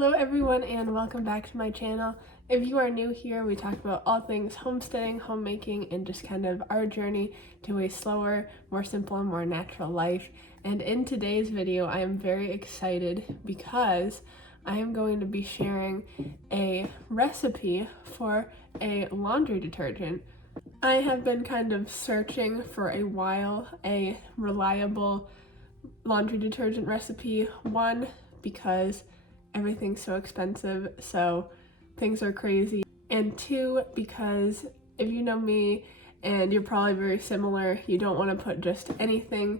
Hello everyone and welcome back to my channel. If you are new here, we talk about all things homesteading, homemaking, and just kind of our journey to a slower, more simple, and more natural life. And in today's video, I am very excited because I am going to be sharing a recipe for a laundry detergent. I have been kind of searching for a while a reliable laundry detergent recipe. One, because everything's so expensive, so things are crazy. And two, because if you know me, and you're probably very similar, you don't want to put just anything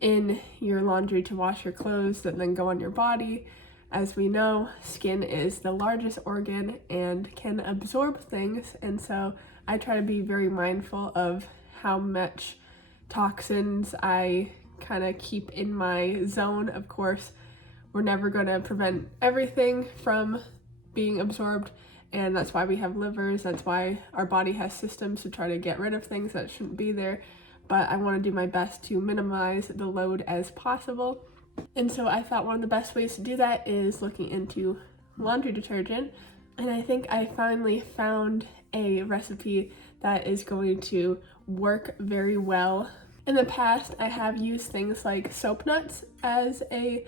in your laundry to wash your clothes that then go on your body. As we know, skin is the largest organ and can absorb things, and so I try to be very mindful of how much toxins I kind of keep in my zone. Of course, we're never going to prevent everything from being absorbed, and that's why we have livers. That's why our body has systems to try to get rid of things that shouldn't be there. But I want to do my best to minimize the load as possible. And so I thought one of the best ways to do that is looking into laundry detergent. And I think I finally found a recipe that is going to work very well. In the past, I have used things like soap nuts as a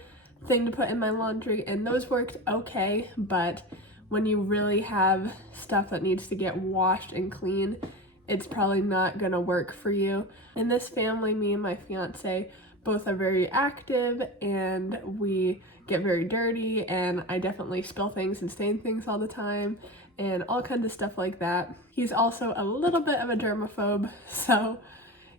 thing to put in my laundry, and those worked okay, but when you really have stuff that needs to get washed and clean, it's probably not gonna work for you. In this family, me and my fiance both are very active, and we get very dirty, and I definitely spill things and stain things all the time and all kinds of stuff like that. He's also a little bit of a germaphobe, so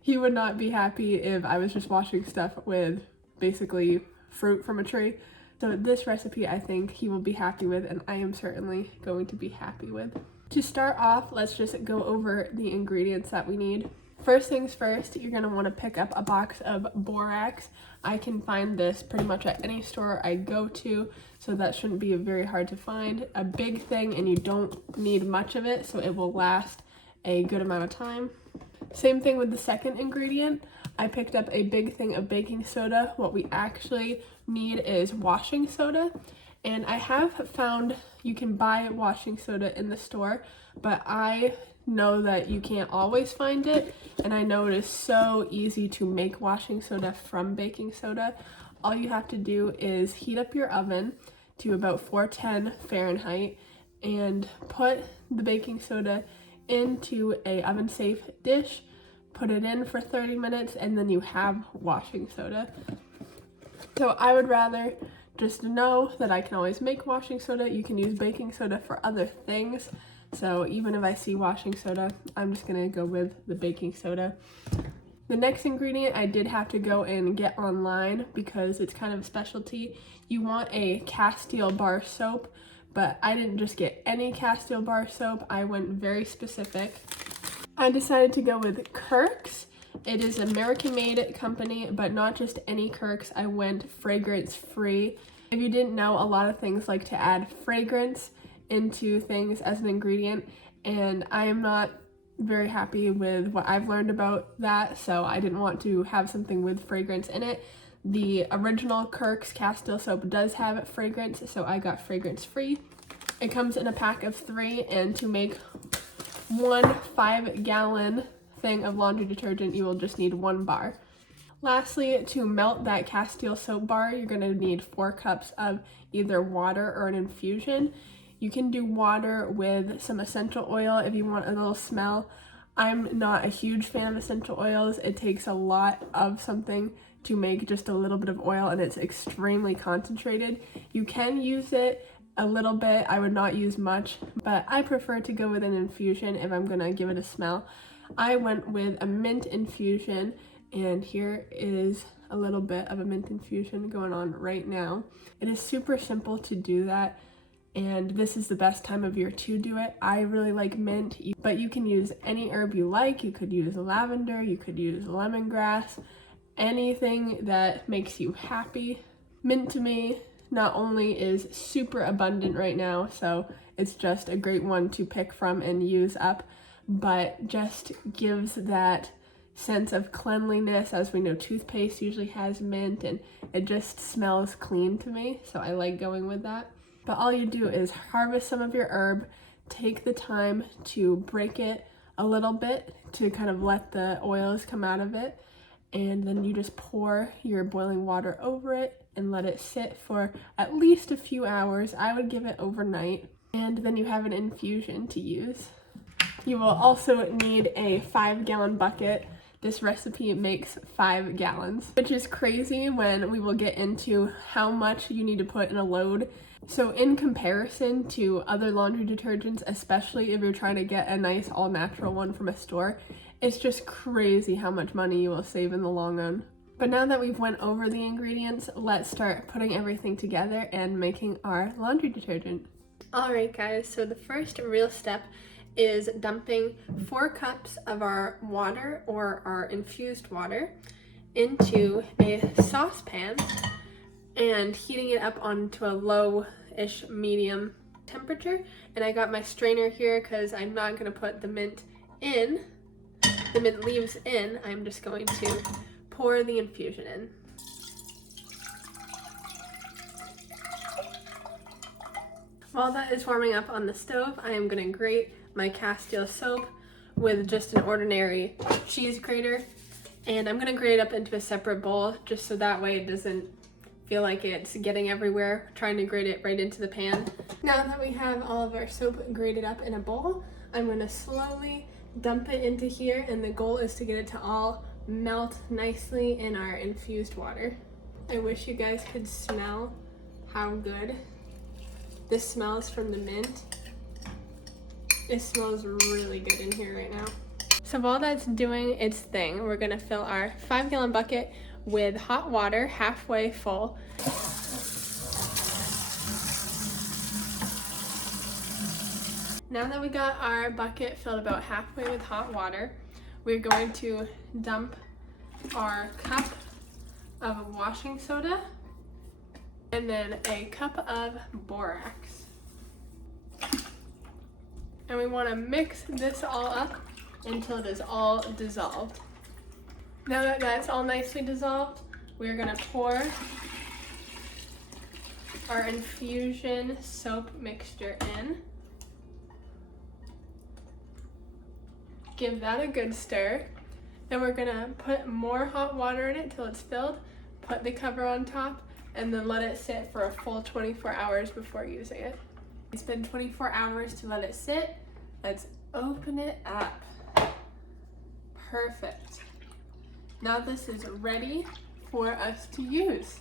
he would not be happy if I was just washing stuff with basically fruit from a tree. So this recipe I think he will be happy with, and I am certainly going to be happy with. To start off, let's just go over the ingredients that we need. First things first, you're going to want to pick up a box of borax. I can find this pretty much at any store I go to, so that shouldn't be very hard to find. A big thing, and you don't need much of it, so it will last a good amount of time. Same thing with the second ingredient. I picked up a big thing of baking soda. What we actually need is washing soda, and I have found you can buy washing soda in the store, but I know that you can't always find it, and I know it is so easy to make washing soda from baking soda. All you have to do is heat up your oven to about 410 Fahrenheit and put the baking soda into a oven safe dish, put it in for 30 minutes, and then you have washing soda. So I would rather just know that I can always make washing soda. You can use baking soda for other things, so even if I see washing soda, I'm just gonna go with the baking soda. The next ingredient I did have to go and get online because it's kind of a specialty. You want a Castile bar soap, but I didn't just get any Castile bar soap. I went very specific. I decided to go with Kirk's. It is an American-made company, but not just any Kirk's. I went fragrance-free. If you didn't know, a lot of things like to add fragrance into things as an ingredient, and I am not very happy with what I've learned about that, so I didn't want to have something with fragrance in it. The original Kirk's Castile soap does have fragrance, so I got fragrance-free. It comes in a pack of 3, and to make one 5-gallon thing of laundry detergent, you will just need 1 bar. Lastly, to melt that Castile soap bar, you're going to need 4 cups of either water or an infusion. You can do water with some essential oil if you want a little smell. I'm not a huge fan of essential oils. It takes a lot of something to make just a little bit of oil, and it's extremely concentrated. You can use it a little bit. I would not use much, but I prefer to go with an infusion if I'm gonna give it a smell. I went with a mint infusion, and here is a little bit of a mint infusion going on right now. It is super simple to do that, and this is the best time of year to do it. I really like mint, but you can use any herb you like. You could use lavender, you could use lemongrass, anything that makes you happy. Mint to me not only is super abundant right now, so it's just a great one to pick from and use up, but just gives that sense of cleanliness. As we know, toothpaste usually has mint, and it just smells clean to me, so I like going with that. But all you do is harvest some of your herb, take the time to break it a little bit to kind of let the oils come out of it, and then you just pour your boiling water over it and let it sit for at least a few hours. I would give it overnight, and then you have an infusion to use. You will also need a 5-gallon bucket. This recipe makes 5 gallons, which is crazy when we will get into how much you need to put in a load. So in comparison to other laundry detergents, especially if you're trying to get a nice all-natural one from a store, it's just crazy how much money you will save in the long run. But now that we've went over the ingredients, let's start putting everything together and making our laundry detergent. Alright guys, so the first real step is dumping 4 cups of our water or our infused water into a saucepan and heating it up onto a low-ish medium temperature. And I got my strainer here because I'm not going to put the mint leaves in. I'm just going to pour the infusion in. While that is warming up on the stove, I am going to grate my Castile soap with just an ordinary cheese grater, and I'm going to grate it up into a separate bowl just so that way it doesn't feel like it's getting everywhere trying to grate it right into the pan. Now that we have all of our soap grated up in a bowl, I'm going to slowly dump it into here, and the goal is to get it to all melt nicely in our infused water. I wish you guys could smell how good this smells from the mint. It smells really good in here right now. So while that's doing its thing, we're gonna fill our 5-gallon bucket with hot water halfway full. Now that we got our bucket filled about halfway with hot water, we're going to dump our cup of washing soda and then a cup of borax. And we want to mix this all up until it is all dissolved. Now that that's all nicely dissolved, we're going to pour our infusion soap mixture in. Give that a good stir. Then we're going to put more hot water in it till it's filled, put the cover on top, and then let it sit for a full 24 hours before using it. It's been 24 hours to let it sit. Let's open it up. Perfect. Now this is ready for us to use.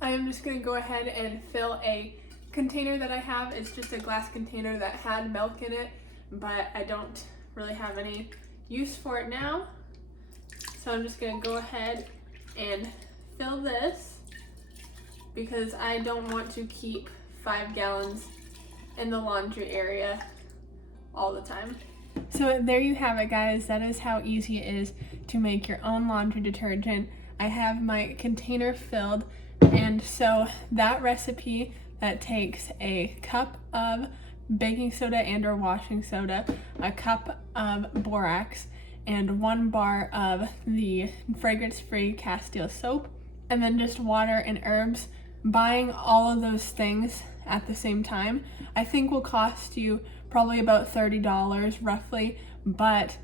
I am just going to go ahead and fill a container that I have. It's just a glass container that had milk in it, but I don't really have any use for it now. So I'm just going to go ahead and fill this because I don't want to keep 5 gallons in the laundry area all the time. So there you have it, guys. That is how easy it is to make your own laundry detergent. I have my container filled, and so that recipe that takes a cup of baking soda and or washing soda, a cup of borax, and 1 bar of the fragrance-free Castile soap, and then just water and herbs. Buying all of those things at the same time, I think will cost you probably about $30 roughly, but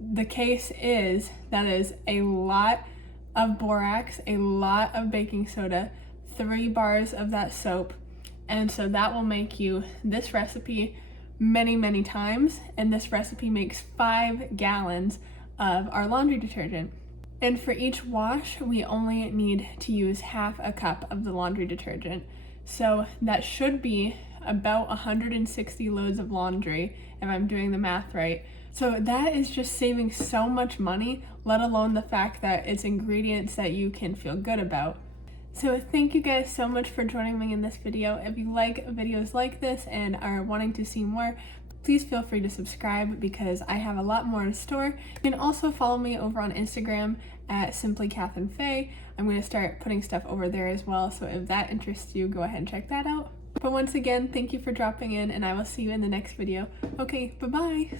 the case is that is a lot of borax, a lot of baking soda, 3 bars of that soap, and so that will make you this recipe many times, and this recipe makes 5 gallons of our laundry detergent. And for each wash, we only need to use half a cup of the laundry detergent. So that should be about 160 loads of laundry, if I'm doing the math right. So that is just saving so much money, let alone the fact that it's ingredients that you can feel good about. So thank you guys so much for joining me in this video. If you like videos like this and are wanting to see more, please feel free to subscribe because I have a lot more in store. You can also follow me over on Instagram at Simply Kath and Faye. I'm going to start putting stuff over there as well, so if that interests you, go ahead and check that out. But once again, thank you for dropping in, and I will see you in the next video. Okay, bye-bye!